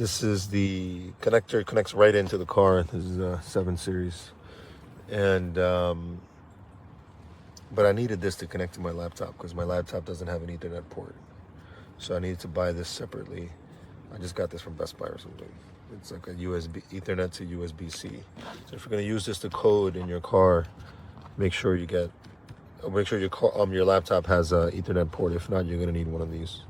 This is the connector, connects right into the car. This is a 7 series. And, but I needed this to connect to my laptop because my laptop doesn't have an Ethernet port. So I needed to buy this separately. I just got this from Best Buy or something. It's like a USB, Ethernet to USB-C. So if you're gonna use this to code in your car, make sure your laptop has a Ethernet port. If not, you're gonna need one of these.